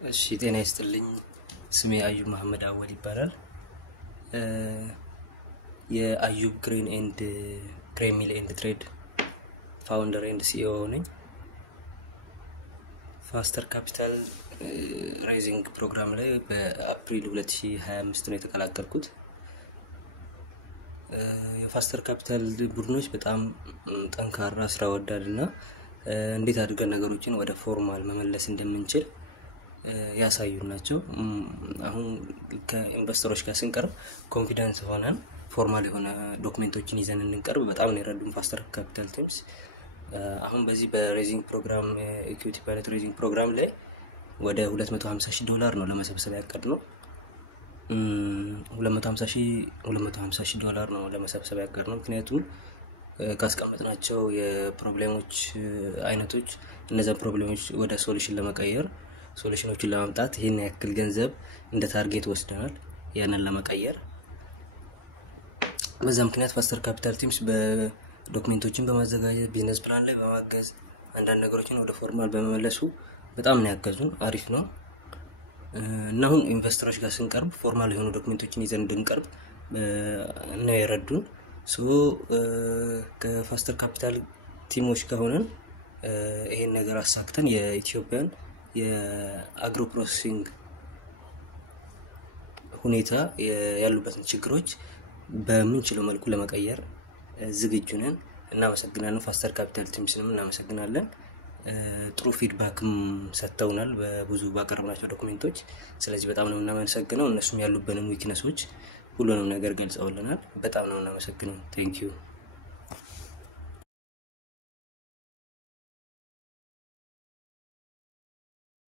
እሺ ጤና ይስጥልኝ ስሜ አዩብ መሐመድ አወል ይባላል የአዩብ ግሪን ኤንድ ክሬሚል ኤንድ ትሬድ ፋውንደር ኤንድ ሲኢኦ ነኝ ፋስተር ካፒታል ራይዚንግ ፕሮግራም ላይ በአፕሪል 2025 ነው የተቀላቀልኩት የፋስተር ካፒታል ቡድኖች በጣም ጠንካራ ስራ ወዳድና እንዴት አድርገን ነገሮችን ወደ ፎርማል መመለስ እንደምንችል ያሳዩናቸው አሁን ከኢንቨስተሮች ጋር ስንቀርብ ኮንፊደንስ ሆነን ፎርማል የሆነ ዶክመንቶችን ይዘን እንቀርብ በጣም ነው የረዱን ፋስተር ካፒታል ቲምስ አሁን በዚህ በሬዚንግ ፕሮግራም ኢኩዊቲ ፓይለት ሬዚንግ ፕሮግራም ላይ ወደ $250,000 ነው ለመሰብሰብ ያቀድነው $250,000 ነው ለመሰብሰብ ያቀድነው ምክንያቱም ካስቀመጥናቸው የፕሮብሌሞች አይነቶች እነዛ ፕሮብሌሞች ወደ ሶሉሽን ለመቀየር ሶሉሽኖችን ለማምጣት ይሄን ያክል ገንዘብ እንደ ታርጌት ወስደናል ያንን ለመቀየር በዛ ምክንያት ፋስተር ካፒታል ቲምስ በዶክመንቶችን በማዘጋጀት ቢዝነስ ፕላን ላይ በማገዝ አንዳንድ ነገሮችን ወደ ፎርማል በመመለሱ በጣም ነው ያገዙን አሪፍ ነው እና አሁን ኢንቨስተሮች ጋር ስንቀርብ ፎርማል የሆኑ ዶክመንቶችን ይዘን እንድንቀርብ ነው የረዱን ሶ ከፋስተር ካፒታል ቲሞች ጋር ሆነን ይሄን ነገር አሳክተን የኢትዮጵያን የአግሮ ፕሮሰሲንግ ሁኔታ ያሉበትን ችግሮች በምንችለው መልኩ ለመቀየር ዝግጁ ነን እናመሰግናለን ፋስተር ካፒታል ቲምስንም እናመሰግናለን ጥሩ ፊድባክም ሰጥተውናል በብዙ ባቀረብናቸው ዶክመንቶች ስለዚህ በጣም ነው እናመሰግነው እነሱም ያሉበንን ዊክነሶች ሁሉንም ነገር ገልጸውልናል በጣም ነው እናመሰግነው ቴንክ ዩ